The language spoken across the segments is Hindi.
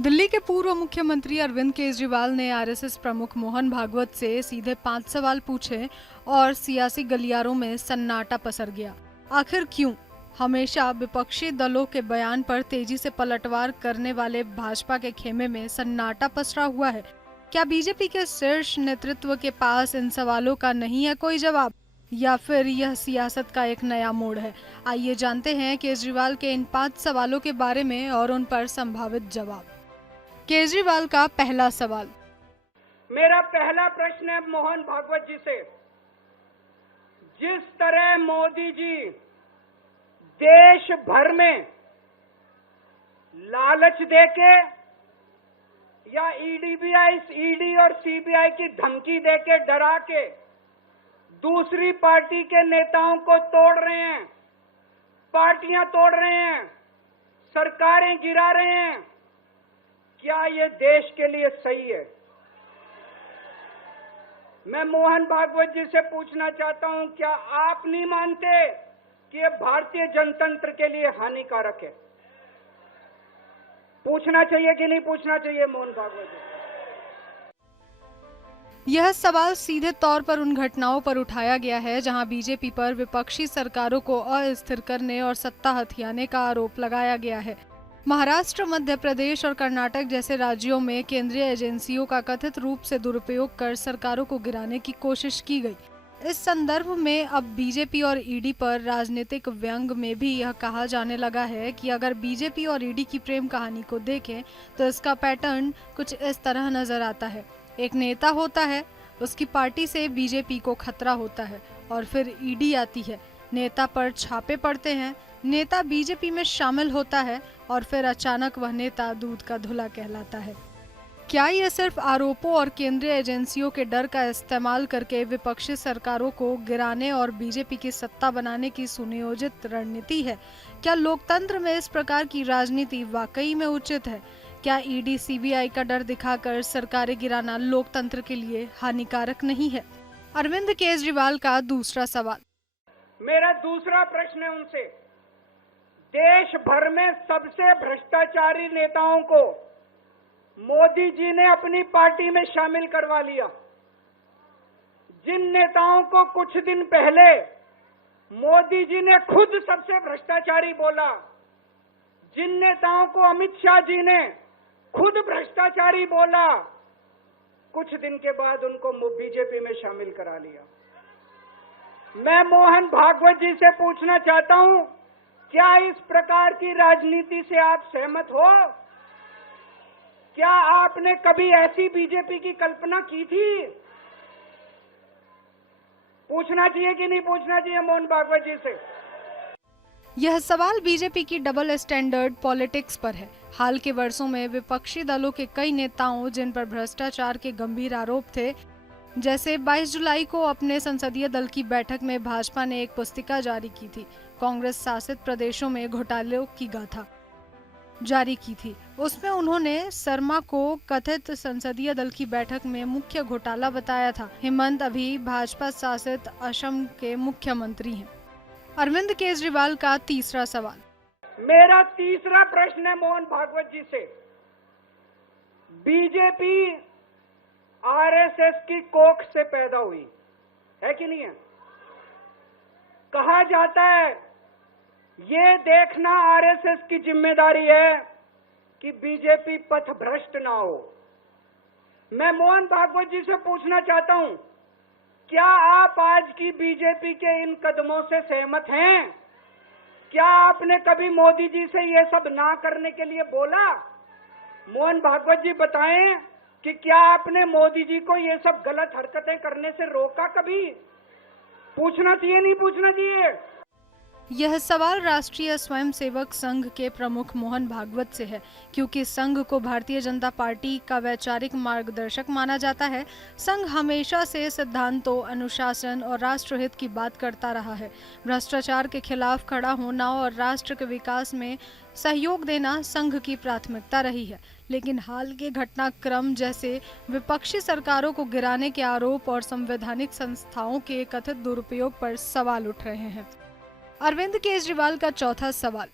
दिल्ली के पूर्व मुख्यमंत्री अरविंद केजरीवाल ने आरएसएस प्रमुख मोहन भागवत से सीधे 5 सवाल पूछे और सियासी गलियारों में सन्नाटा पसर गया। आखिर क्यों? हमेशा विपक्षी दलों के बयान पर तेजी से पलटवार करने वाले भाजपा के खेमे में सन्नाटा पसरा हुआ है। क्या बीजेपी के शीर्ष नेतृत्व के पास इन सवालों का नहीं है कोई जवाब, या फिर यह सियासत का एक नया मोड़ है? आइए जानते हैं केजरीवाल के इन 5 सवालों के बारे में और उन पर संभावित जवाब। केजरीवाल का पहला सवाल। मेरा पहला प्रश्न है मोहन भागवत जी से। जिस तरह मोदी जी देश भर में लालच देके या ईडी और सीबीआई की धमकी देके डरा के दूसरी पार्टी के नेताओं को तोड़ रहे हैं, पार्टियां तोड़ रहे हैं, सरकारें गिरा रहे हैं, क्या ये देश के लिए सही है? मैं मोहन भागवत जी से पूछना चाहता हूं, क्या आप नहीं मानते कि ये भारतीय जनतंत्र के लिए हानिकारक है? पूछना चाहिए कि नहीं पूछना चाहिए मोहन भागवत जी? यह सवाल सीधे तौर पर उन घटनाओं पर उठाया गया है जहां बीजेपी पर विपक्षी सरकारों को अस्थिर करने और सत्ता हथियाने का आरोप लगाया गया है। महाराष्ट्र, मध्य प्रदेश और कर्नाटक जैसे राज्यों में केंद्रीय एजेंसियों का कथित रूप से दुरुपयोग कर सरकारों को गिराने की कोशिश की गई। इस संदर्भ में अब बीजेपी और ईडी पर राजनीतिक व्यंग में भी यह कहा जाने लगा है कि अगर बीजेपी और ईडी की प्रेम कहानी को देखें तो इसका पैटर्न कुछ इस तरह नजर आता है। एक नेता होता है, उसकी पार्टी से बीजेपी को खतरा होता है, और फिर ईडी आती है, नेता पर छापे पड़ते हैं, नेता बीजेपी में शामिल होता है और फिर अचानक वह नेता दूध का धुला कहलाता है। क्या यह सिर्फ आरोपों और केंद्रीय एजेंसियों के डर का इस्तेमाल करके विपक्षी सरकारों को गिराने और बीजेपी की सत्ता बनाने की सुनियोजित रणनीति है? क्या लोकतंत्र में इस प्रकार की राजनीति वाकई में उचित है? क्या ईडी सीबीआई का डर दिखाकर सरकारें गिराना लोकतंत्र के लिए हानिकारक नहीं है? अरविंद केजरीवाल का दूसरा सवाल। मेरा दूसरा प्रश्न है उनसे। देश भर में सबसे भ्रष्टाचारी नेताओं को मोदी जी ने अपनी पार्टी में शामिल करवा लिया। जिन नेताओं को कुछ दिन पहले मोदी जी ने खुद सबसे भ्रष्टाचारी बोला, जिन नेताओं को अमित शाह जी ने खुद भ्रष्टाचारी बोला, कुछ दिन के बाद उनको बीजेपी में शामिल करा लिया। मैं मोहन भागवत जी से पूछना चाहता हूं, क्या इस प्रकार की राजनीति से आप सहमत हो? क्या आपने कभी ऐसी बीजेपी की कल्पना की थी? पूछना चाहिए कि नहीं पूछना चाहिए मोहन भागवत जी से? यह सवाल बीजेपी की डबल स्टैंडर्ड पॉलिटिक्स पर है। हाल के वर्षों में विपक्षी दलों के कई नेताओं जिन पर भ्रष्टाचार के गंभीर आरोप थे, जैसे 22 जुलाई को अपने संसदीय दल की बैठक में भाजपा ने एक पुस्तिका जारी की थी, कांग्रेस शासित प्रदेशों में घोटालों की गाथा जारी की थी। उसमें उन्होंने शर्मा को कथित संसदीय दल की बैठक में मुख्य घोटाला बताया था। हेमंत अभी भाजपा शासित असम के मुख्यमंत्री हैं। अरविंद केजरीवाल का तीसरा सवाल। मेरा तीसरा प्रश्न है मोहन भागवत जी से। बीजेपी आरएसएस की कोख से पैदा हुई है कि नहीं है? कहा जाता है ये देखना आरएसएस की जिम्मेदारी है कि बीजेपी पथभ्रष्ट ना हो। मैं मोहन भागवत जी से पूछना चाहता हूं, क्या आप आज की बीजेपी के इन कदमों से सहमत हैं? क्या आपने कभी मोदी जी से ये सब ना करने के लिए बोला? मोहन भागवत जी बताएं कि क्या आपने मोदी जी को ये सब गलत हरकतें करने से रोका कभी? पूछना चाहिए नहीं पूछना चाहिए? यह सवाल राष्ट्रीय स्वयंसेवक संघ के प्रमुख मोहन भागवत से है, क्योंकि संघ को भारतीय जनता पार्टी का वैचारिक मार्गदर्शक माना जाता है। संघ हमेशा से सिद्धांतों, अनुशासन और राष्ट्रहित की बात करता रहा है। भ्रष्टाचार के खिलाफ खड़ा होना और राष्ट्र के विकास में सहयोग देना संघ की प्राथमिकता रही है। लेकिन हाल के घटनाक्रम जैसे विपक्षी सरकारों को गिराने के आरोप और संवैधानिक संस्थाओं के कथित दुरुपयोग पर सवाल उठ रहे हैं। अरविंद केजरीवाल का चौथा सवाल।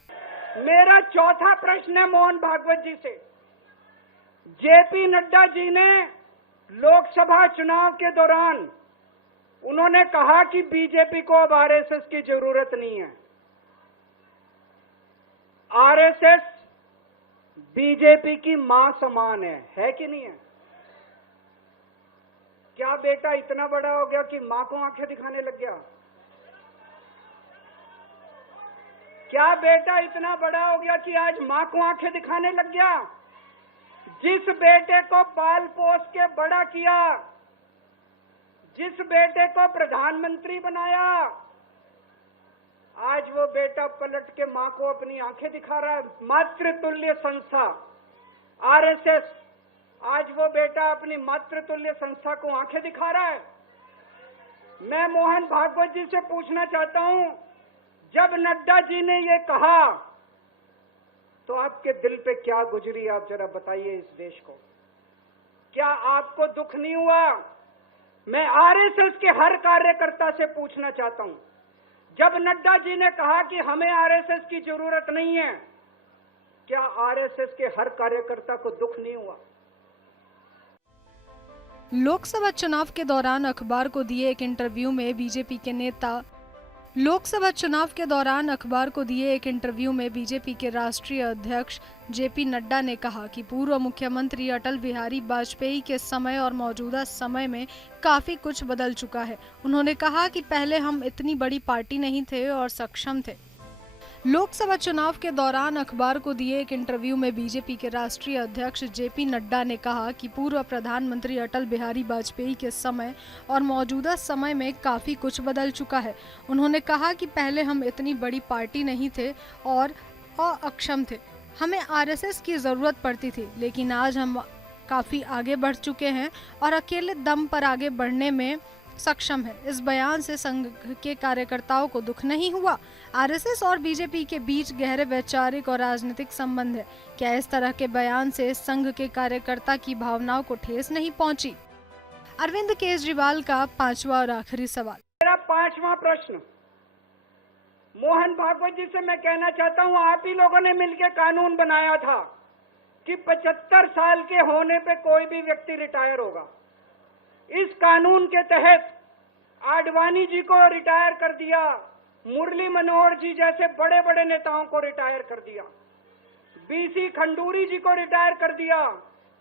मेरा चौथा प्रश्न है मोहन भागवत जी से। जेपी नड्डा जी ने लोकसभा चुनाव के दौरान उन्होंने कहा कि बीजेपी को अब आरएसएस की जरूरत नहीं है। आरएसएस बीजेपी की मां समान है कि नहीं है? क्या बेटा इतना बड़ा हो गया कि मां को आंखें दिखाने लग गया? क्या बेटा इतना बड़ा हो गया कि आज मां को आंखें दिखाने लग गया? जिस बेटे को पाल पोस के बड़ा किया, जिस बेटे को प्रधानमंत्री बनाया, आज वो बेटा पलट के मां को अपनी आंखें दिखा रहा है। मातृतुल्य संस्था आरएसएस, आज वो बेटा अपनी मातृतुल्य संस्था को आंखें दिखा रहा है। मैं मोहन भागवत जी से पूछना चाहता हूं, जब नड्डा जी ने ये कहा तो आपके दिल पे क्या गुजरी, आप जरा बताइए इस देश को। क्या आपको दुख नहीं हुआ? मैं आरएसएस के हर कार्यकर्ता से पूछना चाहता हूं, जब नड्डा जी ने कहा कि हमें आरएसएस की जरूरत नहीं है, क्या आरएसएस के हर कार्यकर्ता को दुख नहीं हुआ? लोकसभा चुनाव के दौरान अखबार को दिए एक इंटरव्यू में बीजेपी के राष्ट्रीय अध्यक्ष जेपी नड्डा ने कहा कि पूर्व मुख्यमंत्री अटल बिहारी वाजपेयी के समय और मौजूदा समय में काफी कुछ बदल चुका है। उन्होंने कहा कि पहले हम इतनी बड़ी पार्टी नहीं थे और सक्षम थे। लोकसभा चुनाव के दौरान अखबार को दिए एक इंटरव्यू में बीजेपी के राष्ट्रीय अध्यक्ष जेपी नड्डा ने कहा कि पूर्व प्रधानमंत्री अटल बिहारी वाजपेयी के समय और मौजूदा समय में काफ़ी कुछ बदल चुका है। उन्होंने कहा कि पहले हम इतनी बड़ी पार्टी नहीं थे और अक्षम थे, हमें आरएसएस की ज़रूरत पड़ती थी, लेकिन आज हम काफ़ी आगे बढ़ चुके हैं और अकेले दम पर आगे बढ़ने में सक्षम है। इस बयान से संघ के कार्यकर्ताओं को दुख नहीं हुआ। आरएसएस और बीजेपी के बीच गहरे वैचारिक और राजनीतिक संबंध है। क्या इस तरह के बयान से संघ के कार्यकर्ता की भावनाओं को ठेस नहीं पहुंची? अरविंद केजरीवाल का पांचवा और आखिरी सवाल। मेरा पांचवा प्रश्न मोहन भागवत जी से मैं कहना चाहता हूं, आप ही लोगों ने मिलकर कानून बनाया था कि 75 साल के होने पे कोई भी व्यक्ति रिटायर होगा। इस कानून के तहत आडवाणी जी को रिटायर कर दिया, मुरली मनोहर जी जैसे बड़े बड़े नेताओं को रिटायर कर दिया, बीसी खंडूरी जी को रिटायर कर दिया,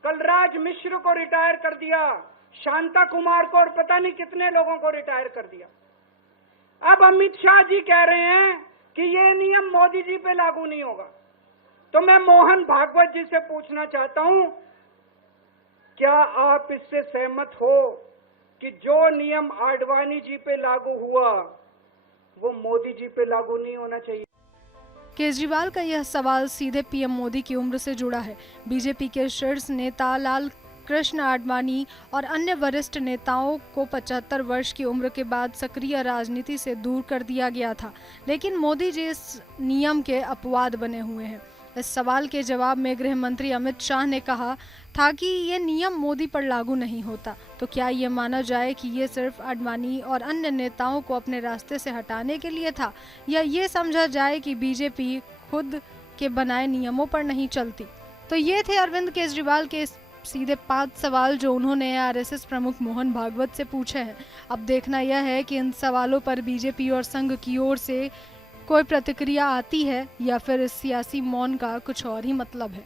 कलराज मिश्र को रिटायर कर दिया, शांता कुमार को और पता नहीं कितने लोगों को रिटायर कर दिया। अब अमित शाह जी कह रहे हैं कि ये नियम मोदी जी पे लागू नहीं होगा। तो मैं मोहन भागवत जी से पूछना चाहता हूं, क्या आप इससे सहमत हो कि जो नियम आडवाणी जी पे लागू हुआ वो मोदी जी पे लागू नहीं होना चाहिए? केजरीवाल का यह सवाल सीधे पीएम मोदी की उम्र से जुड़ा है। बीजेपी के शीर्ष नेता लाल कृष्ण आडवाणी और अन्य वरिष्ठ नेताओं को 75 वर्ष की उम्र के बाद सक्रिय राजनीति से दूर कर दिया गया था, लेकिन मोदी जी इस नियम के अपवाद बने हुए हैं। इस सवाल के जवाब में गृह मंत्री अमित शाह ने कहा था कि ये नियम मोदी पर लागू नहीं होता। तो क्या ये माना जाए कि ये सिर्फ आडवाणी और अन्य नेताओं को अपने रास्ते से हटाने के लिए था, या ये समझा जाए कि बीजेपी खुद के बनाए नियमों पर नहीं चलती? तो ये थे अरविंद केजरीवाल के सीधे 5 सवाल जो उन्होंने आरएसएस प्रमुख मोहन भागवत से पूछे हैं। अब देखना यह है कि इन सवालों पर बीजेपी और संघ की ओर से कोई प्रतिक्रिया आती है या फिर इस सियासी मौन का कुछ और ही मतलब है।